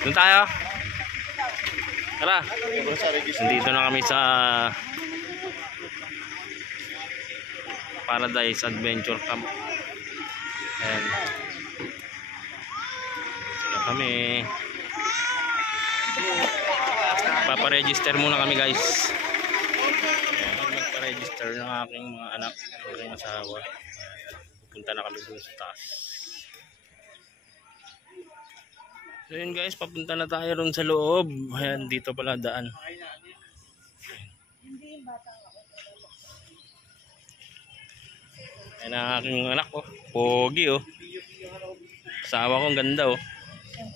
Doon tayo. Tara. Nandito na kami sa Paradise Adventure Camp. Ayan. Sila kami. Paparegister muna kami guys. Magpa-register ng aking mga anak, aking asawa. Pupunta na kami doon sa taas. So yun guys, papunta na tayo ron sa loob. Ayan, dito pala daan. Ayan ang aking anak ko. Pogi oh. Asawa ko ang ganda oh.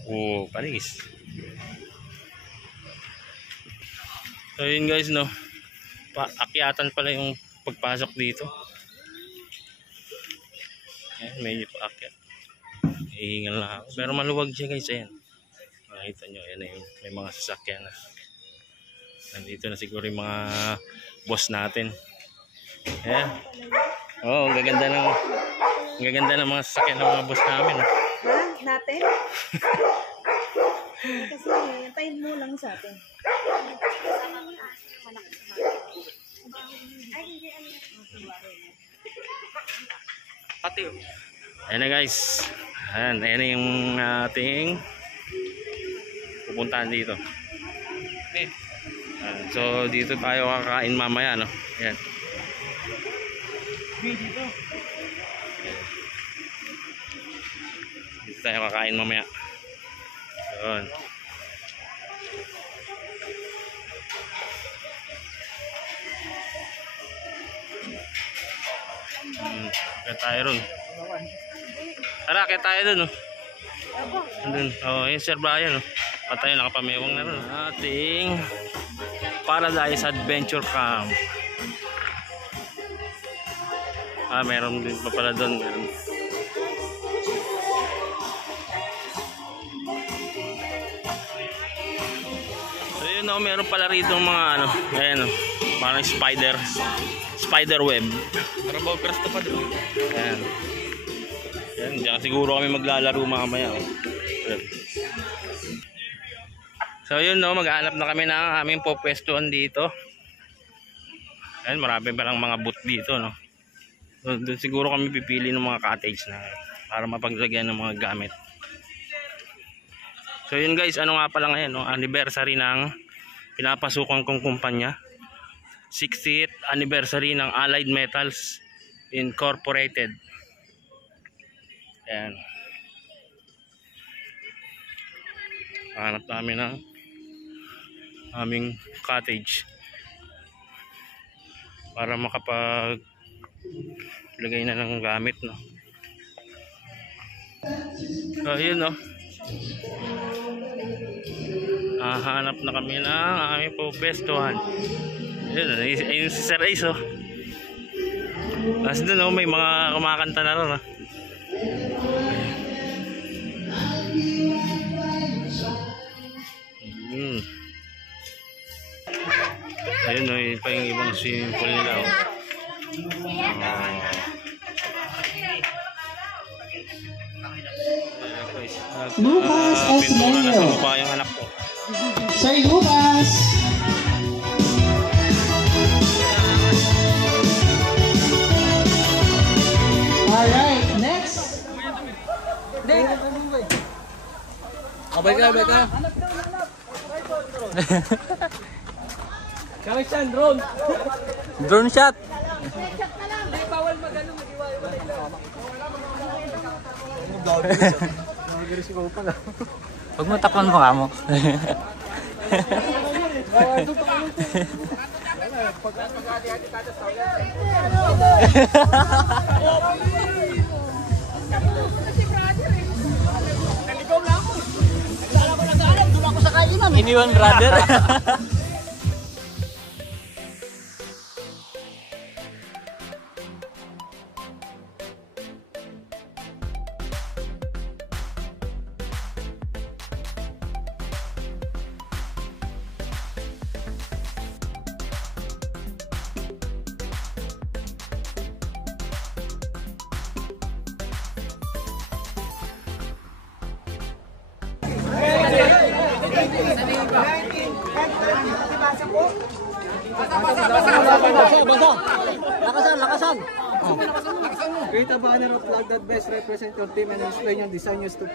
Oh, panis. So yun guys no. Paakyatan pala yung pagpasok dito. Ayan, medyo paakyat. Ihingal na ako. Pero maluwag siya guys. Ayan. Makikita nyo. Ayan na yung may mga sasakyan na. Nandito na siguro yung mga boss natin. Ayan. Oh, ang gaganda ng mga sasakyan ng mga boss namin. Ha? Natin? Kasi tayo mo lang sa atin. Pati. Ayan na guys. Ayan na yung ating pupuntahan dito. So dito tayo kakain mamaya no. Ayan. Dito tayo kakain mamaya. Ayan. Kaya tayo ron. Tara, kaya tayo dun. Dun. Oh, yung Sir Brian. Patay, nakapamewang na ron. Ating Paradise Adventure Camp. Meron din pa pala dun. Meron. So yun o, meron pala rito mga ano. Ayan o. Parang spider web. Parang bawcraft pa doon. Ayan. Ayan. Diyan siguro kami maglalaro mamaya. So yun no, maghanap na kami ng aming popwestuhan dito. Ayan, marami palang mga booth dito no. So, doon siguro kami pipili ng mga cottage na para mapaglagyan ng mga gamit. So yun guys, ano nga pala ngayon no, anniversary ng pinapasukan kong kumpanya. 60th anniversary ng Allied Metals Incorporated. Ayan. Hanap namin ng aming cottage para makapag lagay na ng gamit no. So yun no. Hanap na kami ng aming pwestuhan. Ayun si Sir Ace oh. Tapos doon oh, may mga kumakanta na rin oh. Ayun oh, yun pa yung ibang swimming pool nila oh. Lucas pintura na sa Osmeño. mukha yung anak ko. Sir Lucas. Alright, next. Abay ka. Kami siya, drone. Drone shot. Hindi, bawal mag-ano, mag-iwalay lang. Huwag mo takpan mo kamo. Iniwan brother. Lakasan. Create a banner of flag that best represent your team and explain your design used to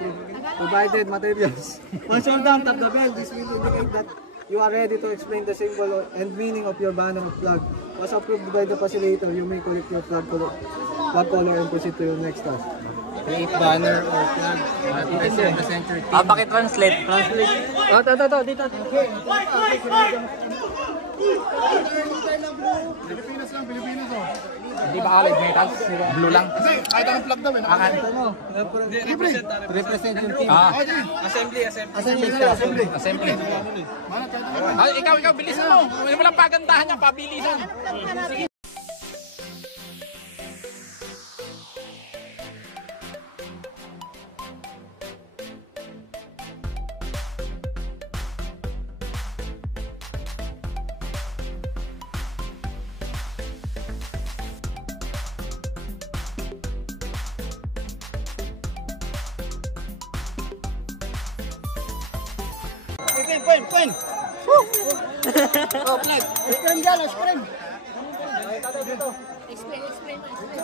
provided materials. Once you're done, tap the bell. This will indicate that you are ready to explain the symbol and meaning of your banner of flag. Once approved by the facilitator, you may collect your flag color and proceed to your next task. Create banner or flag that represent your team. Pakitranslate. Translate. Dito. Pilipinas lang, Pilipinas oh. Di ba college metals? Blue lang. Kasi kahit ang flag daw eh. Represent yung team. Assembly. Ikaw, bilisan mo. Walang pagandahan niya, pabilisan. Point. Sprint dyan, sprint.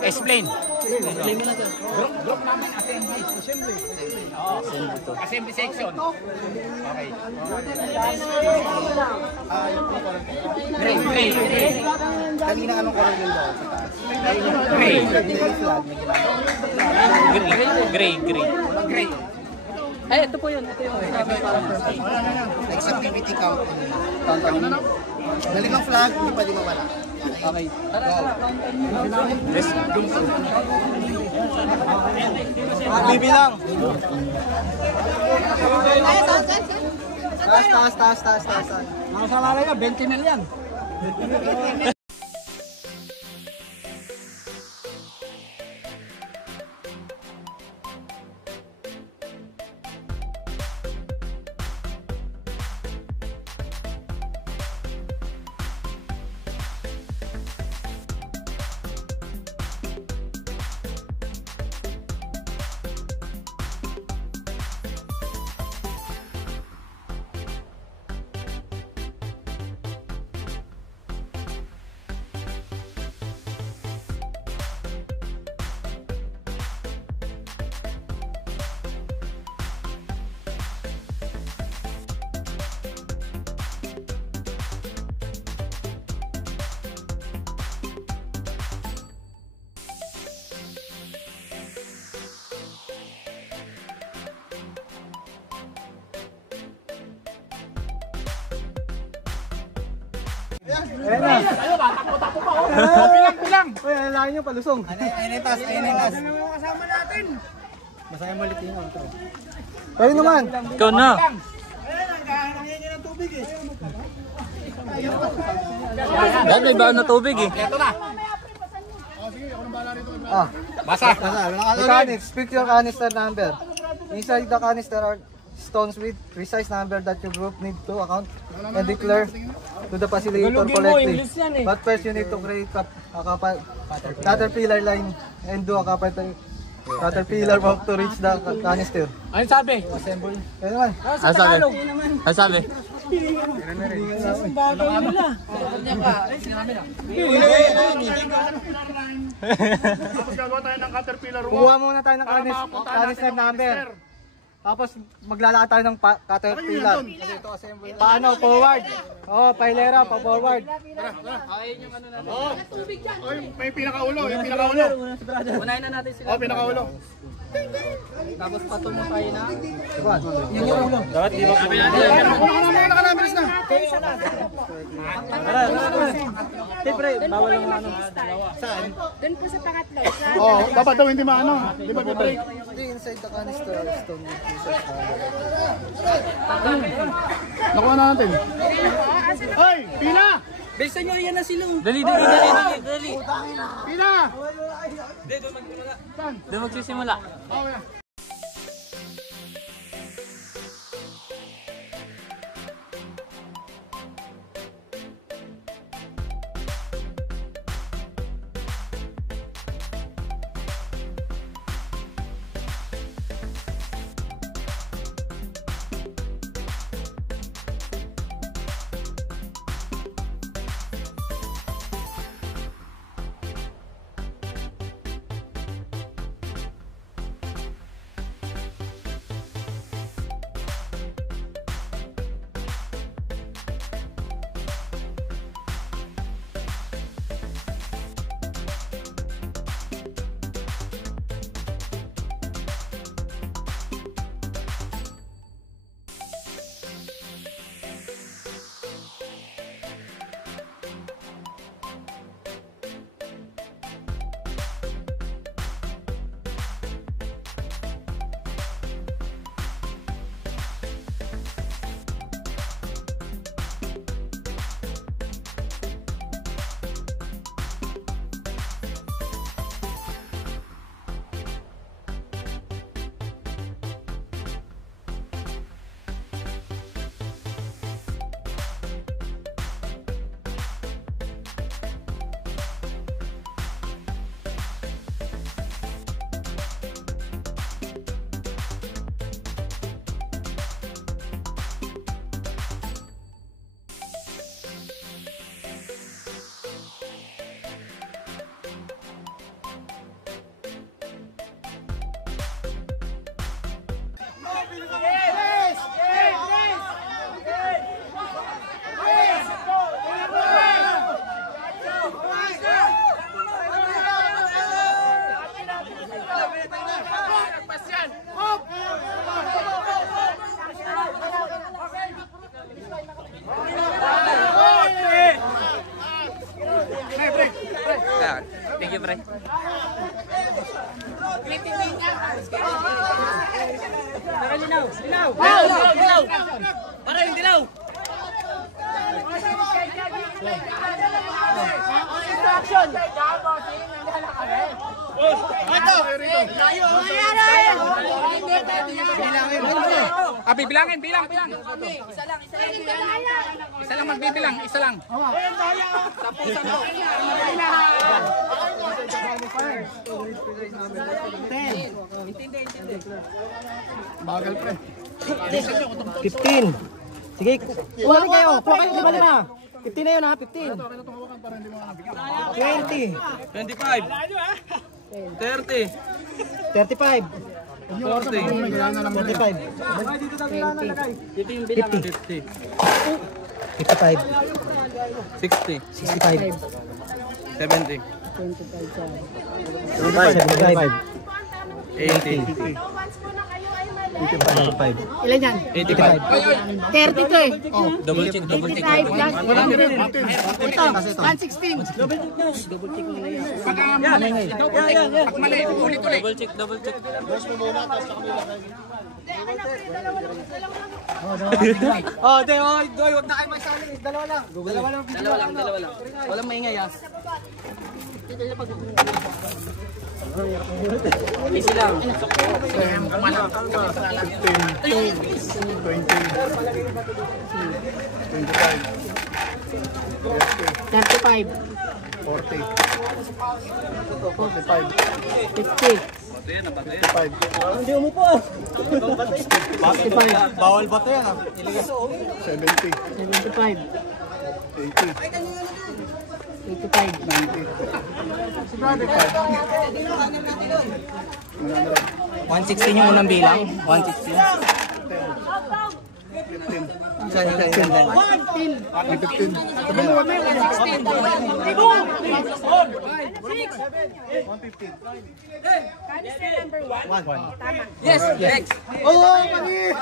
Explain. Group namin, assembly. Assembly section. Okay. Gray. Kanina anong color yun daw? Gray. Ay, ito po yun. Next activity count. Galing ang flag, hindi pa din mawala. Okay. Tara. Bibilang. Taas. Mga salala yan, 20 mil yan. Ayan na. Takbo pa ako. Bilang. Uy, alalahin nyo, palusong. Ayun yung taas. Kasama natin. Masaya malik yun. Kayo naman. Ikaw na. Dahil may baon na tubig eh. Ito na. Basa. Mechanics, pick your canister number. Inside the canister are stones with precise number that your group need to account and declare to the facilitator correctly. But first you need to create a caterpillar line and do a caterpillar walk to reach the canister. Ano sabi? Assemble. Kaya naman. Ano sabi? Tapos gagawa tayo ng caterpillar walk. Kuha muna tayo ng Para makapunta natin canister ang number. canister. Tapos maglalakad tayo ng caterpillar. Paano? Forward. Oh, pailera, pa forward. Oy, may pinakaulo, yung pinakaulo. Unahin na natin sila. Oh, pinakaulo. Tapos patungo tayo na. Yun yung ulo. Nakalamilis na. Siyempre, bawal ang ano. Doon po sa pangatlo. Sa Oh, dapat daw hindi maano. Di ba bibreak? Hindi, inside the canister stone. Nakuha na natin. Hoy, pila! Bilisan nyo, yan na sila. Dali. Pila! Doon magsisimula. Oh, yeah. Bibilangin, bilang. Isa lang magbibilang, isa lang. Bagal pre. 15. Sige, kuha rin kayo. Kuha kayo, 5. 15 na yun ha, 15. 20. 25. 30. 35. 40. 45. 50. 55. 60. 65. 70. 75. 80. 85. Ilan yan? 85. 32 eh. Double check, double check. 85 plus. Ito, 116. Pag mali, ulit-ulit. Double check, double check. Oh, de, doy, wag na kayo masaling. Dalawa lang. Dalawa lang. Walang maingay ah. Easy lang. 35. 40. 50. Hindi umupo. 65. Bawal ba 'to yan ah? 70. 75. 80. 85. 116 yung unang bilang. 116. 115. Yes, next. Oh, mali!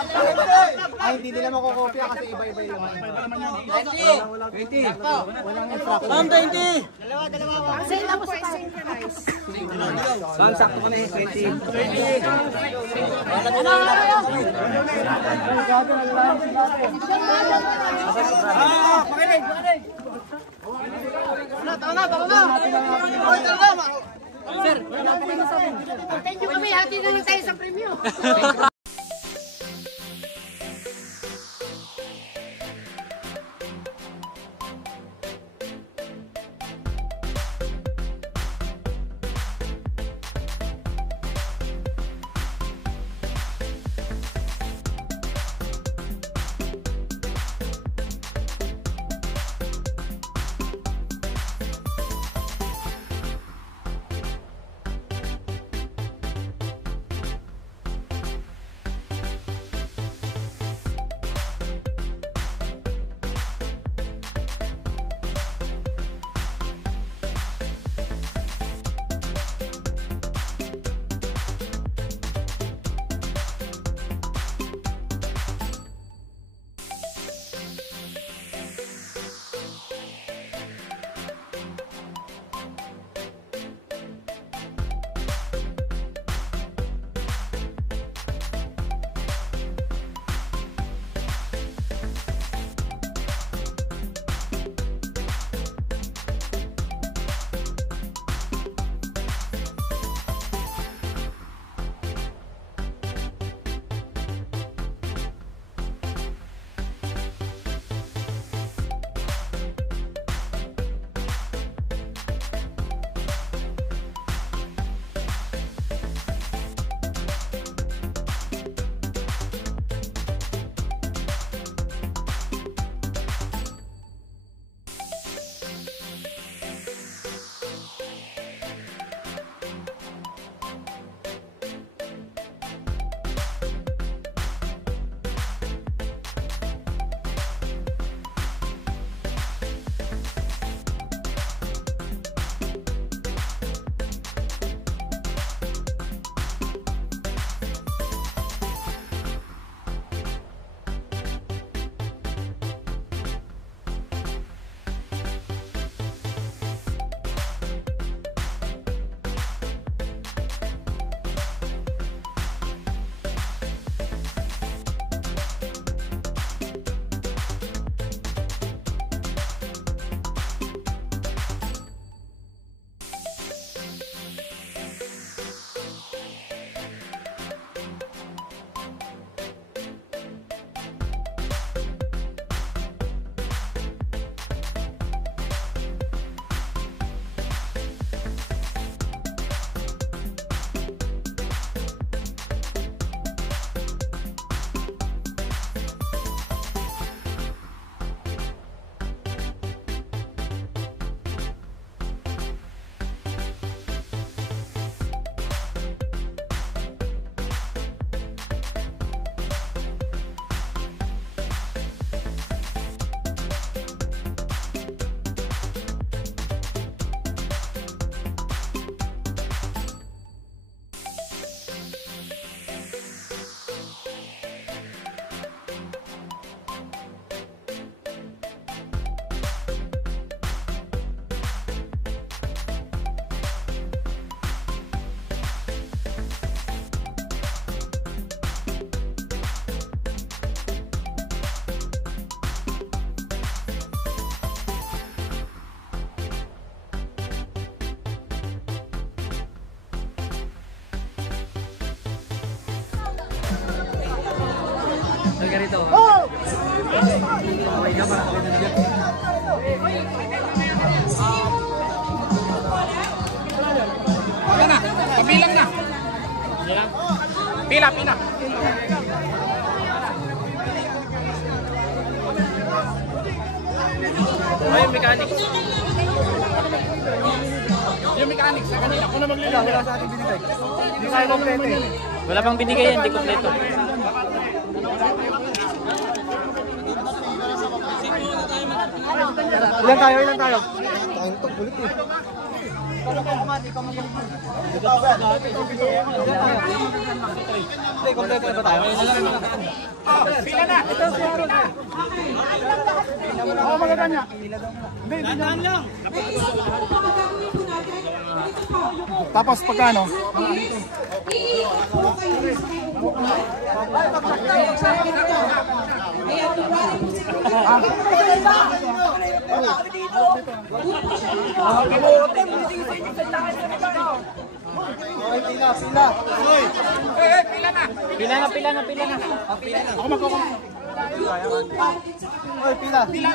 Ay, hindi nila makokopya kasi iba-iba yung 20. Ma'am, 20! Kasi tapos synchronize. Saan sakto kami? 20. Thank you kami. Hati na lang tayo sa premyo. Halika rito. Okay ka para makita na. Wala na. Pabilang na. Pila. Ay, mechanic. Yung mechanics sa kanila. Ako na maglila. Wala sa ating binigay. Hindi tayo kompleto eh. Wala pang binigay yan, hindi kompleto. Ilan tayo? Tayong to, bulit eh. Hindi, kompleto na ba tayo? Pila na. Oo, magaganya. Hindi lang. Tapos pagkano? Pila. Pila na. Ako magkukuha. Oy, pila. Pila.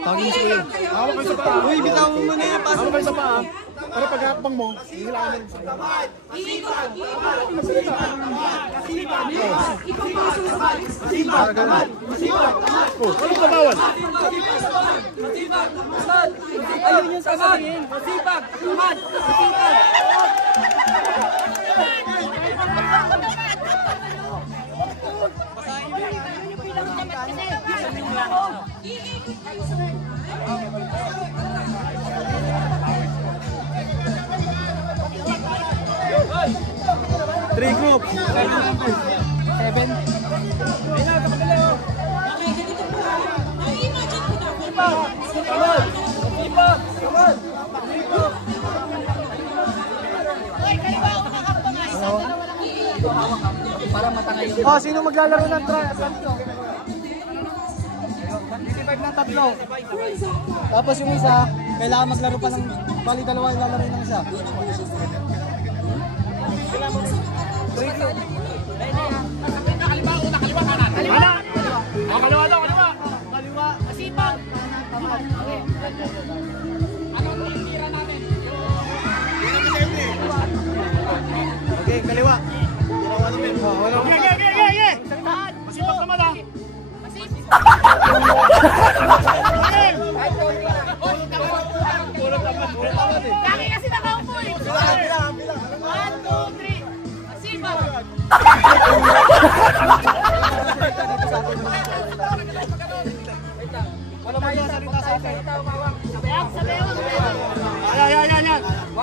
Tawagin si Kuya. Ako kayo sa paa. Uy, bitaw mo muna yan. Ako kayo sa paa. Para pagkakapang mo, hihilaan mo. Oh, ano ba bawal? Ayun yung sasabihin. Masipag. Three group. 7. Oh, sino maglalaro ng trial? 25 ng tatlo. Tapos yung isa, kailangan maglaro pa ng bali dalawa yung lalaro ng isa. Kaliwa kanan. Kaliwa. Kaliwa daw. Kaliwa. Masipag. Anong tira natin? Okay, kaliwa. Okay. Masipag naman ah. Lagi kasi nakaupo eh. 1, 2, 3. Masipag. Wala mo yung salita sa atin. Yan. 1.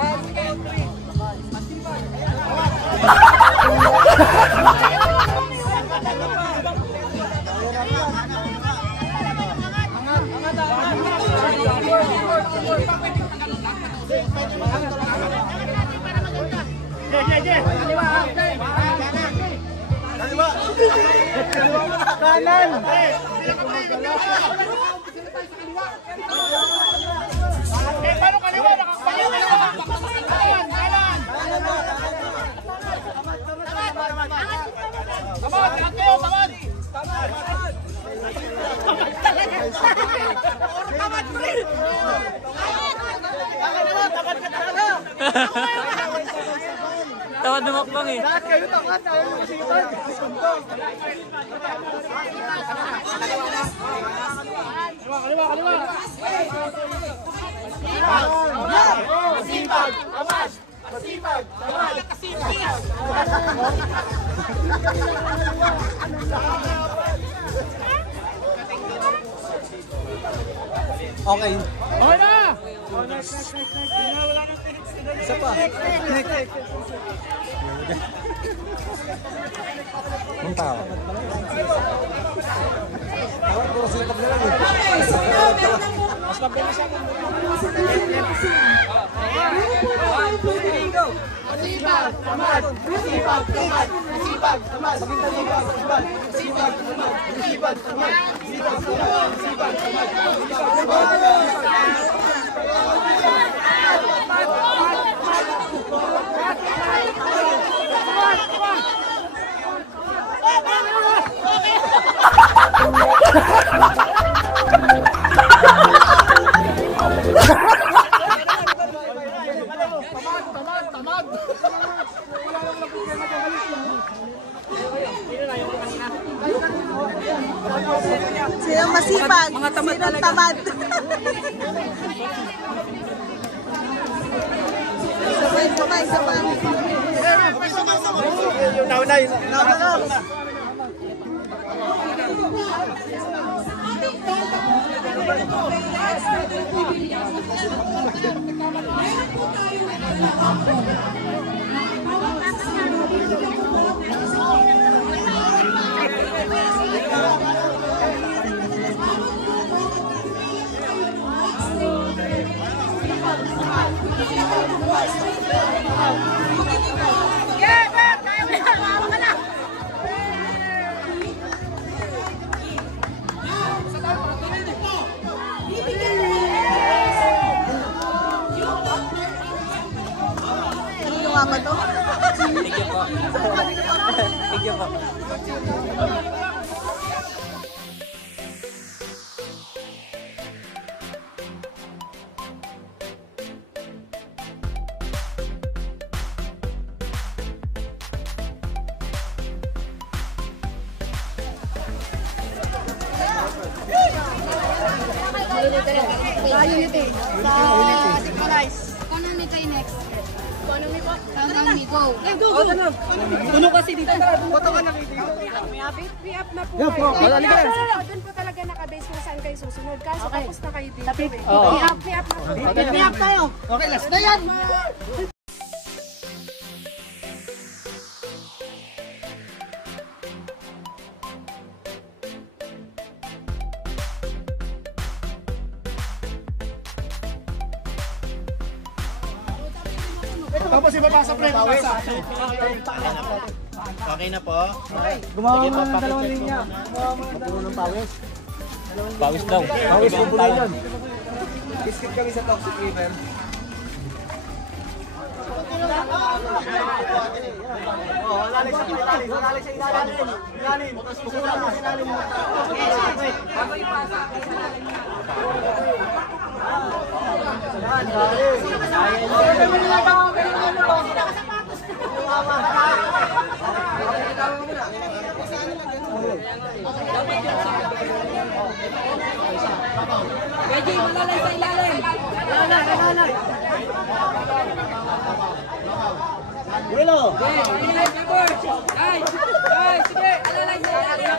Kanan. Paano kaliwa? Kanan. Tawad na makbang eh. Lahat kayo takat. Ayaw yung kasitan. Kaliwa. Masipag. Okay. Okay na! Isa pa. Next. Ang tao. Tawag ko kasi pag nalang eh. Mas mabilis ako. Masipag. Tamad. Masipag. Tamad. Masipag. Tamad. Masipag. Tamad. Masipag. Tamad. Masipag. Tamad. Sinong masipag? Sinong tamad? Sabay. Ba to? Thank you po. Tunog kasi dito. Boto ka na video. Re-up na po Yeah, kayo. po. Doon po talaga nakabase kung saan kayo susunod. Kaso tapos na kayo dito. Re-up na po. Re-up tayo. Okay, last na yan. Tapos ibaba sa frame. Okay na po. Gumawa mo ng dalawang linya. Gumawa mo ng dalawang pawis. Pawis daw. Pawis mo pula yun. Biscuit kami sa Toxic River. Lali sa ilalim. Ilalim. Pukulan mo sa ilalim. Bago ipasa. Ready, malalay sa ilalim. Malalay. Willow. Ay, sige, malalay sa ilalim.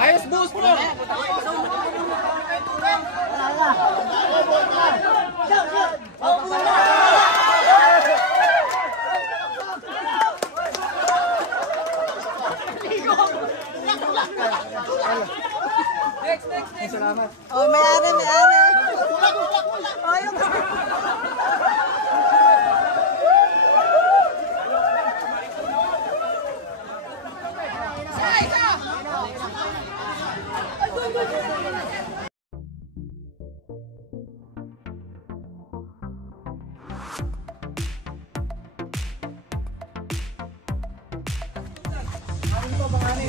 Ayos, boost bro. Salamat. Oh, may-ari. Oh, yung...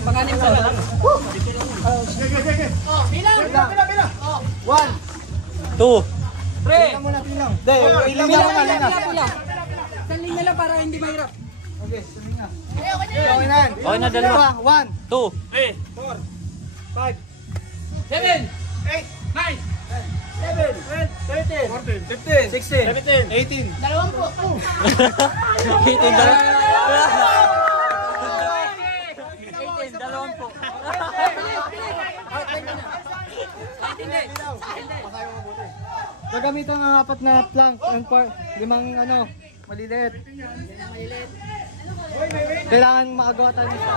Panganim pa lang. Bilang. 1. 2. Tingnan mo na, tingnan. Hindi, ilang na. Isang linya lang para hindi mahirap. Okay, suminga. Okay na. Okay na, dalawa. 1, 2. 5, 7, 8, 9, 7, 13, 15, 16, 17, 18. Gagamitan ng 4 na plank and 5 maliliit. Kailangan makagawa tayo nito.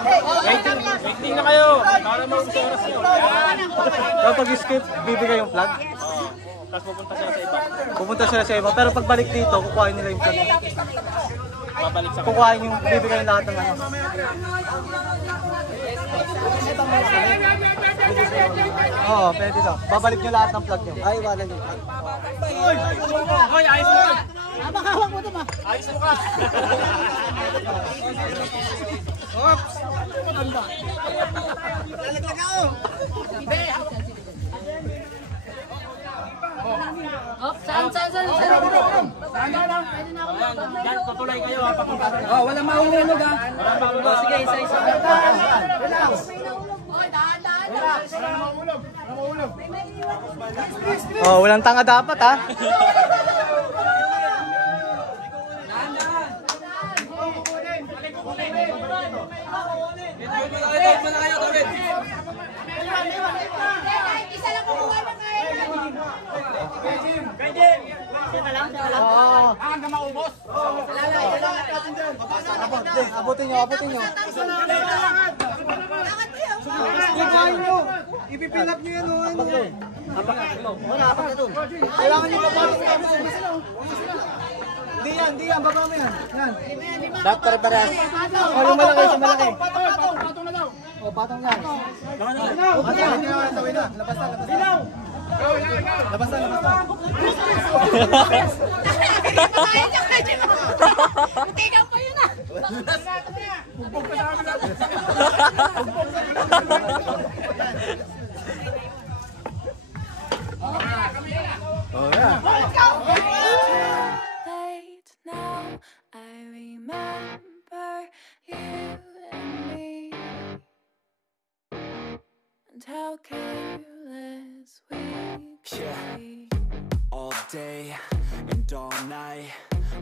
Waiting na kayo. Para mo sa oras nyo. Kapag skip, bibigay yung flag. Tapos pupunta sila sa iba. Pupunta sila sa iba. Pero pagbalik dito, kukuhain nila yung flag. Babalik sa Kukuhain yung bibigay lahat ng ano. Oo, pwede daw. Babalik nyo lahat ng flag nyo. Ay, wala nyo. Hoy, ayos mo ka. Hawak mo ito ma. Ayos mo ka. Oops! Saan? Yan, tutuloy kayo ha. Papunta na. Oh, walang mahuhulog ha. Sige, isa-isa. Oh, walang tanga dapat ha. Isa lang kumuha na Oo. Hanggang maubos. Abutin nyo. Kukuhain nyo. Ipipilap nyo yan o ano. Apak na doon. Kailangan nyo papasok kami. Hindi yan. Baba mo yan. Yan. Dr. Baras. Oh, yung malaki. Patong na daw. Oh, patong yan. Tawin na. Labas na. Labas na. Tingnan pa yun ah. Late now, I remember you and me, and how careless we could be. All day and all night,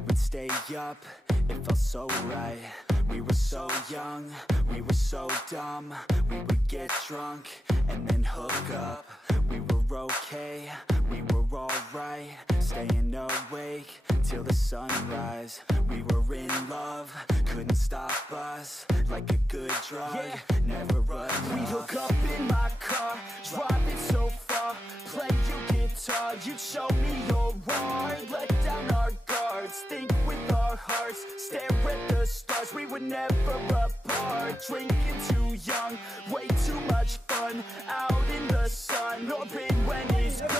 we'd stay up, it felt so right. We were so young, we were so dumb. We would get drunk and then hook up. We were okay, we were alright. Staying awake till the sunrise. We were in love, couldn't stop us. Like a good drug, never run. We'd hook up in my car, drive it so far. Play your guitar, you'd show me your art. Let down our guards, think with our hearts. Stare at the stars, we were never apart. Drinking too young, way too much fun. Out in the sun, hoping when it's gone.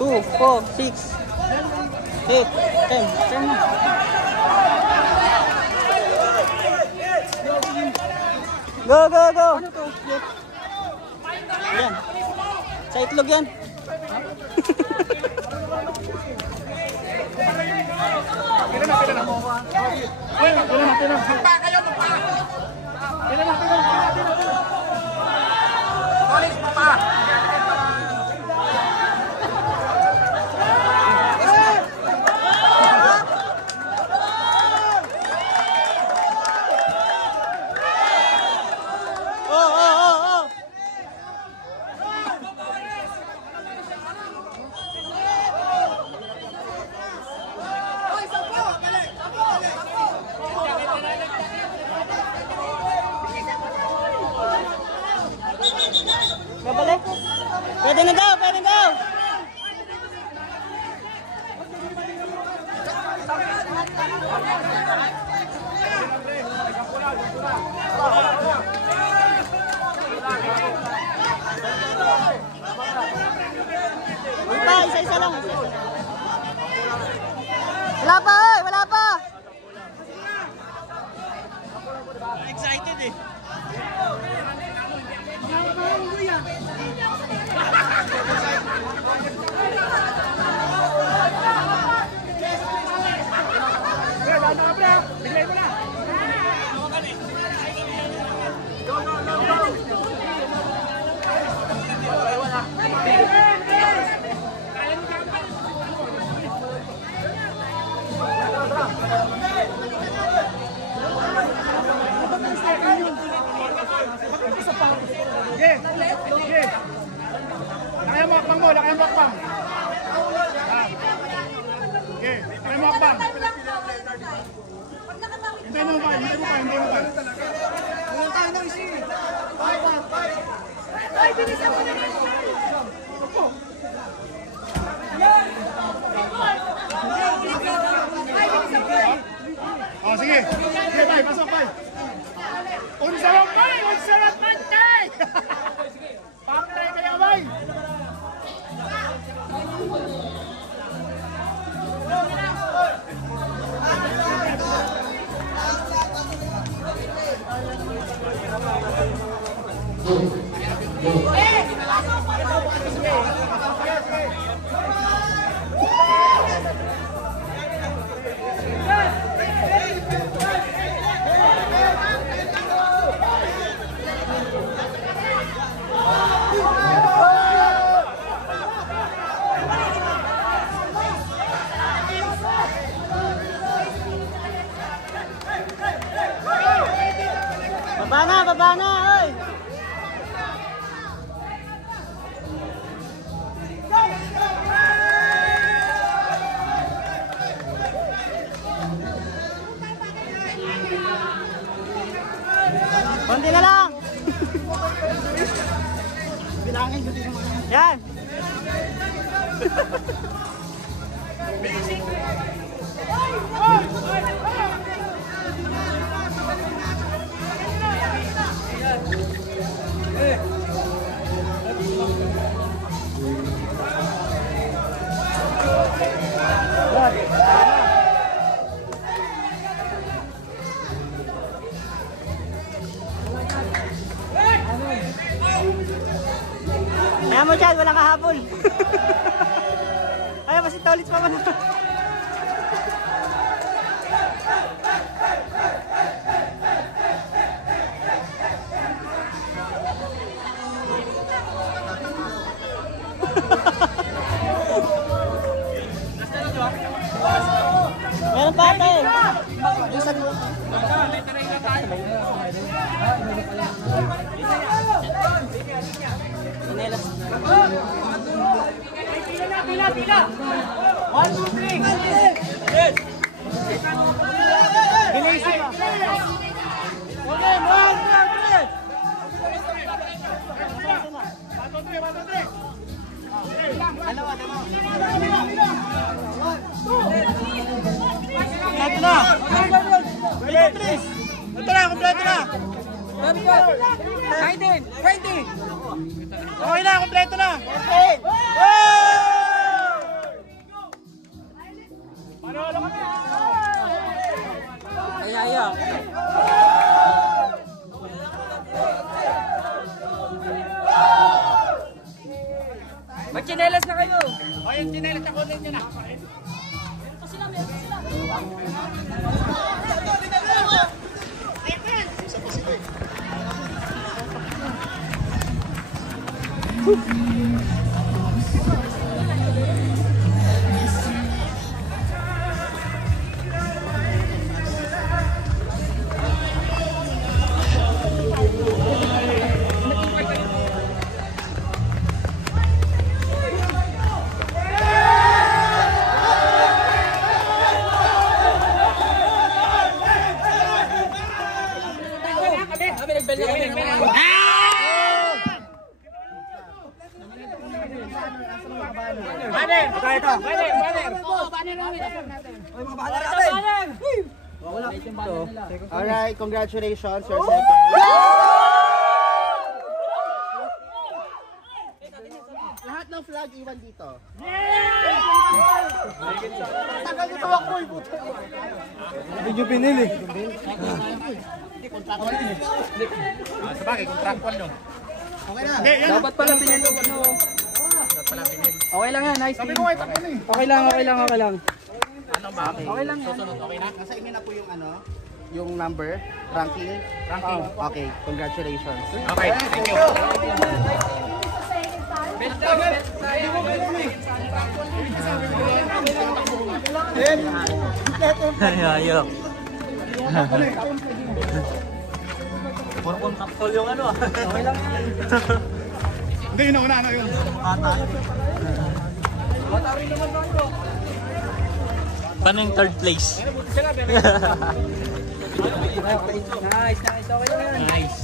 2, 4, 6, 8, 10. Go! Yan. Sa itlog yan. Babalik. Pwede na daw. Isa lang. Wala pa. Excited eh. Laki ang makpang mo, laki ang makpang. hindi mo pa. Walang tayo ng isi. Ay, bilisan mo na rin. Oh, sige. Sige, bay. Pasok, bay. Unsarap, bay. Unsarap, mantay. Pangtay kayo, bay. Baba na, oy! Konti na lang! Bilangin, yan! Kaya mo dyan, walang kahabol. Ay, masita ulit pa man. Meron pa ate. Pila. 1, 2, 3. Yes. Bilis. Okay, 1, 2, 3. Kompleto na. 19, 20. Okay na, kompleto na. Ay. Magchinelas na kayo. O, yung chinelas na kunin nyo na. Meron pa sila. Isa pa sila eh. Alright, congratulations, you're second. Lahat ng flag iwan dito. Tagal nito ako eh, puto. Hindi nyo pinili. Hindi, contractual din eh. Sabagay, contractual yun. Okay na. Dapat pala pinili. Okay lang yan, nice. Sabi ko, ito na eh. Okay lang. Ano ba? Okay lang yan. Susunod, okay na? Nasa email na po yung ano, yung number, ranking. Okay, congratulations. Okay, thank you. Ayok. Puro contractual yung ano ah. Okay lang yan. Hindi, yun na yun. Paano yung third place? Nice. Okay na yan. Nice.